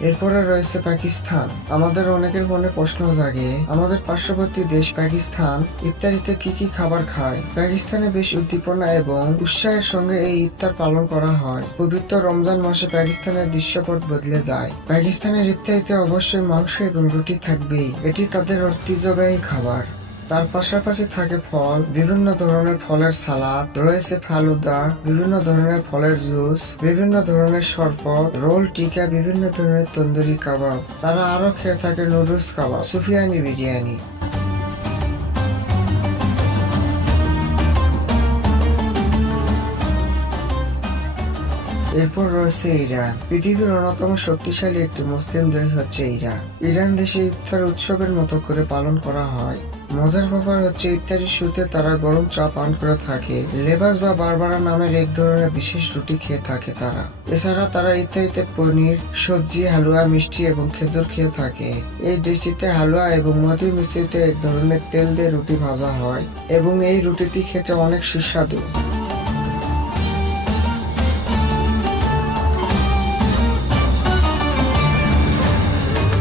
এরপরে রয়েছে পাকিস্তান। আমাদের অনেকের মনে প্রশ্ন জাগে, আমাদের পার্শ্ববর্তী দেশ পাকিস্তান ইফতারিতে কি কি খাবার খায়। পাকিস্তানে বেশ উদ্দীপনা এবং উৎসাহের সঙ্গে এই ইফতার পালন করা হয়। পবিত্র রমজান মাসে পাকিস্তানের দৃশ্যপট বদলে যায়। পাকিস্তানের ইফতারিতে অবশ্যই মাংস এবং রুটি থাকবেই, এটি তাদের ঐতিহ্যবাহী খাবার। তার পাশাপাশি থাকে ফল, বিভিন্ন ধরনের ফলের সালাদ, রয়েছে ফালুদা, বিভিন্ন ধরনের ফলের জুস, বিভিন্ন ধরনের শরবত, রোল, টিকা, বিভিন্ন ধরনের তন্দুরি কাবাব। তারা আরো খেয়ে থাকে নুডলস, কাবাব, সুফিয়ানি বিরিয়ানি। এরপর রয়েছে ইরান। পৃথিবীর অন্যতম শক্তিশালী একটি মুসলিম দেশ হচ্ছে ইরান। ইরান দেশে ইফতার উৎসবের মতো করে পালন করা হয়। মজার ব্যাপার হচ্ছে ইফতারির শুরুতে তারা গরম চা পান করে থাকে। লেবাস বা বারবারা নামের এক ধরনের বিশেষ রুটি খেয়ে থাকে তারা। এছাড়া তারা ইফতারিতে পনির, সবজি, হালুয়া, মিষ্টি এবং খেজুর খেয়ে থাকে। এই দেশটিতে হালুয়া এবং মধু মিশ্রিত এক ধরনের তেল দিয়ে রুটি ভাজা হয় এবং এই রুটিটি খেতে অনেক সুস্বাদু।